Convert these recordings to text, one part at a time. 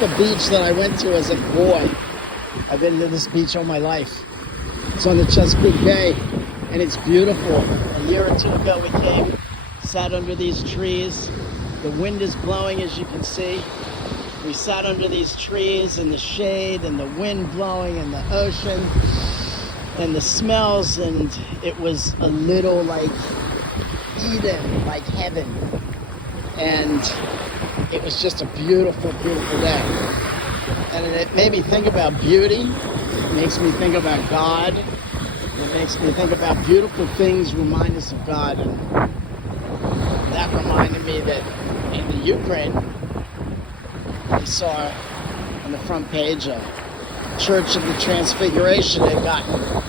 the beach that I went to as a boy. I've been to this beach all my life. It's on the Chesapeake Bay, and it's beautiful. A year or two ago we came, sat under these trees. The wind is blowing, as you can see. We sat under these trees in the shade, and the wind blowing, and the ocean, and the smells, and it was a little like Eden, like heaven. And it was just a beautiful, beautiful day. And it made me think about beauty. It makes me think about God. It makes me think about beautiful things, remind us of God. And that reminded me that in the Ukraine, we saw on the front page a Church of the Transfiguration had gotten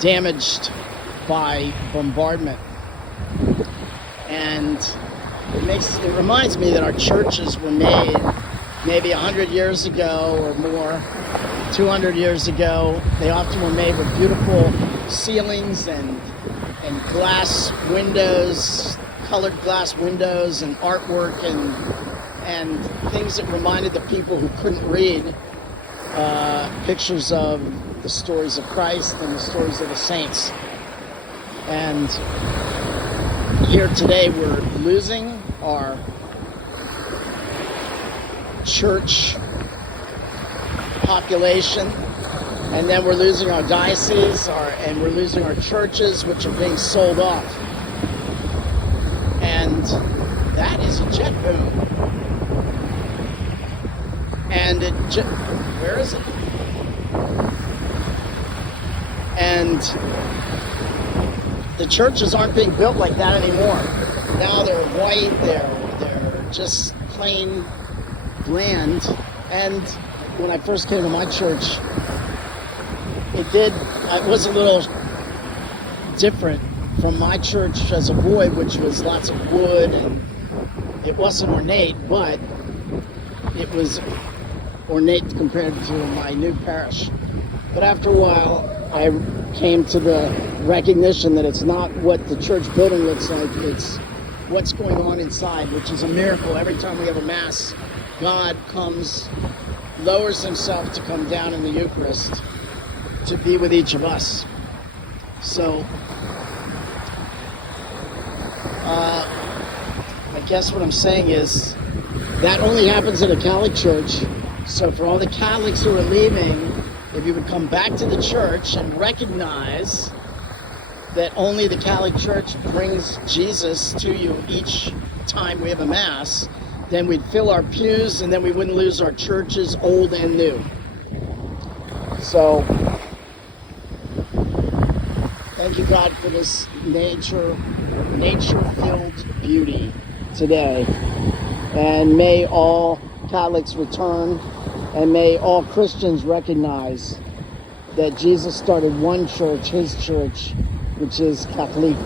damaged by bombardment. And it reminds me that our churches were made maybe 100 years ago or more, 200 years ago. They often were made with beautiful ceilings and glass windows, colored glass windows and artwork and things that reminded the people who couldn't read pictures of the stories of Christ and the stories of the saints. And here today we're losing our church population, and then we're losing our dioceses, and we're losing our churches, which are being sold off. And that is a jet boom. And where is it? And the churches aren't being built like that anymore. Now they're white, they're just plain bland. And when I first came to my church, it was a little different from my church as a boy, which was lots of wood, and it wasn't ornate, but it was ornate compared to my new parish. But after a while, I came to the recognition that it's not what the church building looks like, it's what's going on inside, which is a miracle. Every time we have a Mass, God comes, lowers himself to come down in the Eucharist to be with each of us. So, I guess what I'm saying is that only happens in a Catholic church. So for all the Catholics who are leaving, if you would come back to the church and recognize that only the Catholic Church brings Jesus to you each time we have a Mass, then we'd fill our pews, and then we wouldn't lose our churches, old and new. So, thank you, God, for this nature-filled beauty today. And may all Catholics return, and may all Christians recognize that Jesus started one church, his church, which is Catholic.